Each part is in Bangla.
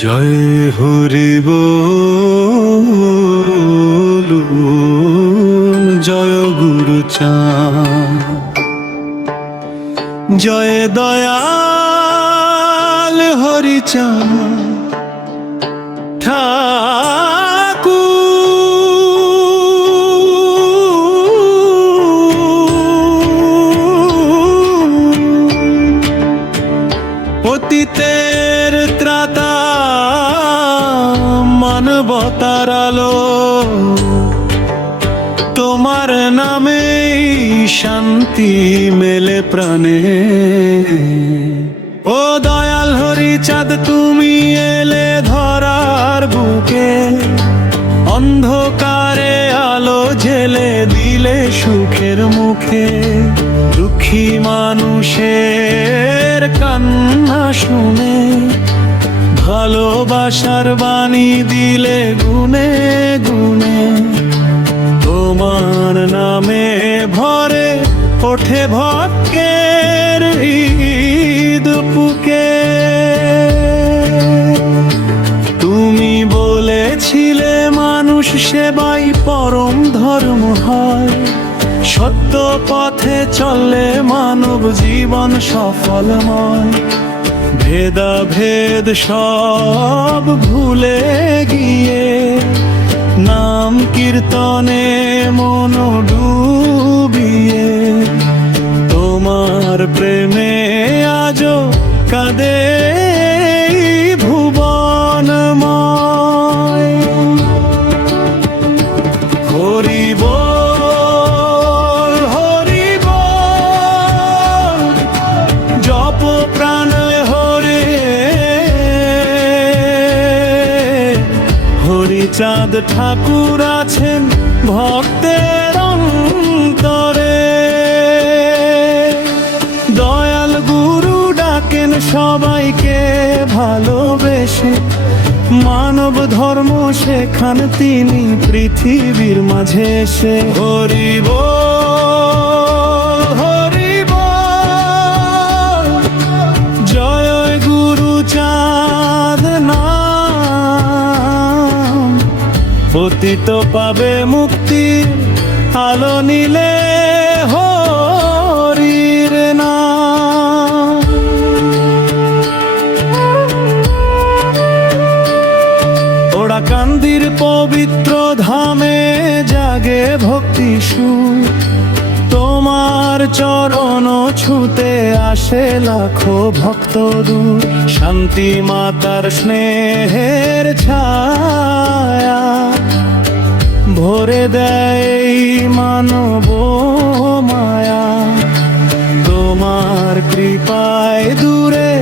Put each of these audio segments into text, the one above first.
জয় হরি বল, জয় গুরু চাঁদ, জয় দয়াল হরি চাঁদ পতিতের ত্রাতা মানবতার আলো, তোমার নামে শান্তি মেলে প্রাণে। ও দয়াল হরি চাঁদ, তুমি এলে ধরার বুকে, অন্ধকারে আলো জেলে দিলে সুখের মুখে। দুঃখী মানুষের কান্না শুনে ভালোবাসার বাণী দিলে গুনে গুনে। তোমার নামে ভরে ওঠে ভক্তের হৃদ বুকে। তুমি বলেছিলে মানুষ সেবাই পরম ধর্ম হয়, সত্য পথে চললে মানব জীবন সফলময়। ভেদাভেদ সব ভুলে গিয়ে নাম কীর্তনে মন ডুবিয়ে, তোমার প্রেমে আজো কাঁদে ভুবনময়। হরি বল, হরি বল, জপ প্রাণে হরে। হরি চাঁদ ঠাকুর আছেন ভক্তের অন্তরে, দয়াল গুরু ডাকেন সবাইকে ভালোবেসে। মানব ধর্ম শেখান তিনি পৃথিবীর মাঝে এসে। হরি বল, হরি বল, জয় গুরু চাঁদ নাম। পতিত পাবে মুক্তি আলো নিলে হরির নাম। ওড়াকান্দির পবিত্র ধামে জাগে ভক্তি সুর, তোমার চরণ ছুতে আসে লাখো ভক্ত দূর। শান্তি মাতার স্নেহের ছায়া ভরে দেয় মানব মায়া। তোমার কৃপায় দূরে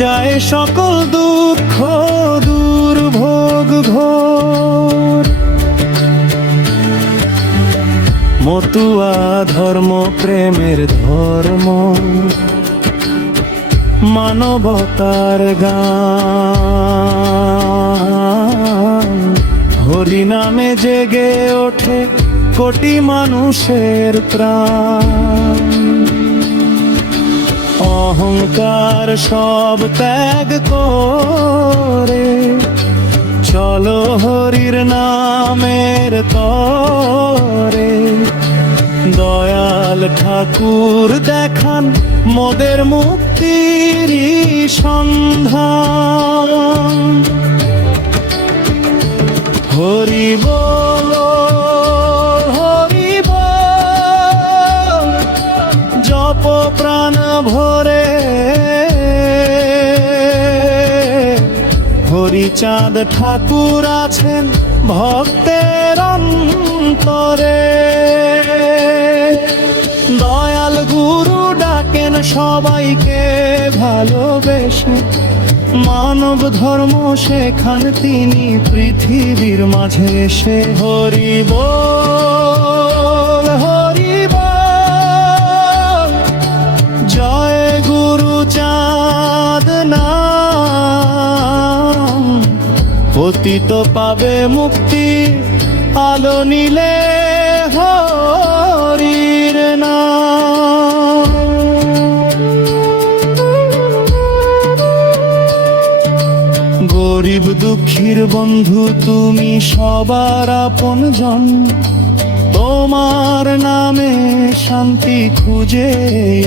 যায় সকল দুঃখ দুর্ভোগ ঘোর। মতুয়া ধর্ম প্রেমের ধর্ম, মানবতার গান। হরি নামে জেগে ওঠে কোটি মানুষের প্রাণ। অহংকার সব ত্যাগ করে চলো হরির নামের তরে। দয়াল ঠাকুর দেখান মোদের মুক্তির সন্ধান। হরি বল, হরি বল, জপ প্রাণ ভরে। হরি চাঁদ ঠাকুর আছেন ভক্তের অন্তরে, দয়াল গুরু ডাকেন সবাইকে ভালোবেসে। মানব ধর্ম শেখান তিনি পৃথিবীর মাঝে এসে। হরি বল, হরি বল, জয় গুরু চাঁদ নাম। পতিত পাবে মুক্তি আলো নিলে হরির নাম। গরিব দুঃখীর বন্ধু তুমি সবার আপনজন, তোমার নামে শান্তি খুঁজে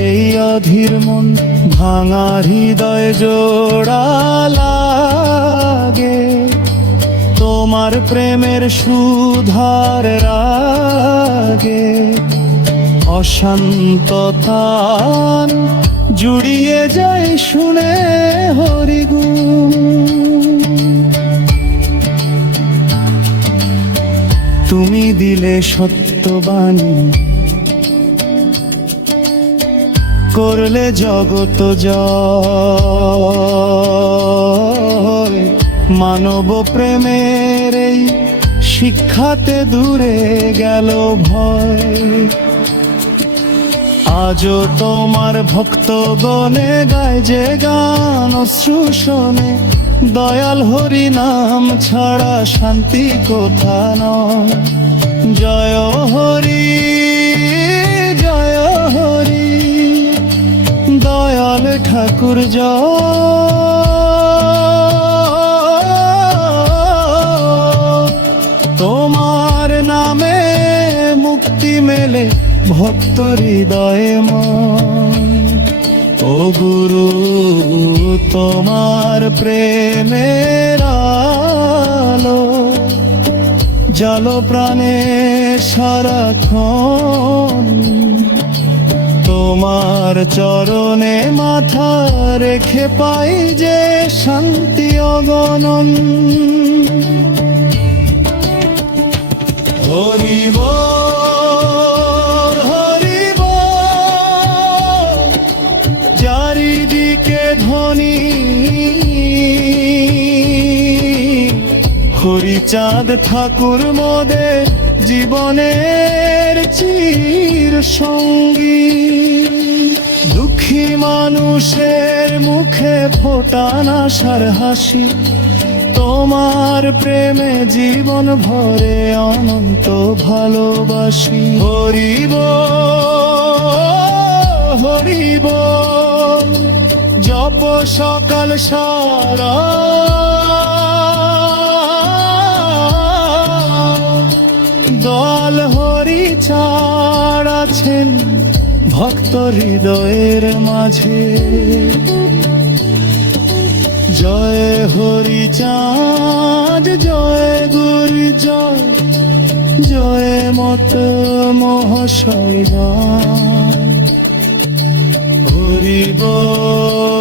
এই অধীর মন। ভাঙা হৃদয় জোড়া লাগে তোমার প্রেমের সুধার রাগে। অশান্ততান জুড়িয়ে যায় শুনে হরিগুণ। তুমি দিলে সত্যবাণী, করলে জগত জয়। মানব প্রেমের এই শিক্ষাতে দূরে গেল ভয়। আজও তোমার ভক্ত গনে গায় যে গান অশ্রু শোনে। দয়াল হরি নাম ছাড়া শান্তি কোথা নয়। জয় হরি জয় হরি, দয়াল ঠাকুর জয়। তোমার নামে মুক্তি মেলে ভক্ত হৃদয়ে মন। ও গুরু তোমার প্রেমের আলো জালো প্রাণে সারাক্ষণ। তোমার চরণে মাথা রেখে পাই যে শান্তি অগণন। হরি বল হরি বল, চারিদিকে ধ্বনি হরিচাঁদ ঠাকুর মোদের জীবনের চির সঙ্গী। দুঃখী মানুষের মুখে ফোটান আশার হাসি। তোমার প্রেমে জীবন ভরে অনন্ত ভালোবাসি। হরি বল হরি বল, জপ সকাল সারা দল হরি চাঁদ আছেন ভক্ত হৃদয়ের মাঝে। জয় হরি চাঁদ জয় গুরু জয়, জয় মত মহাশয়। হরি বল।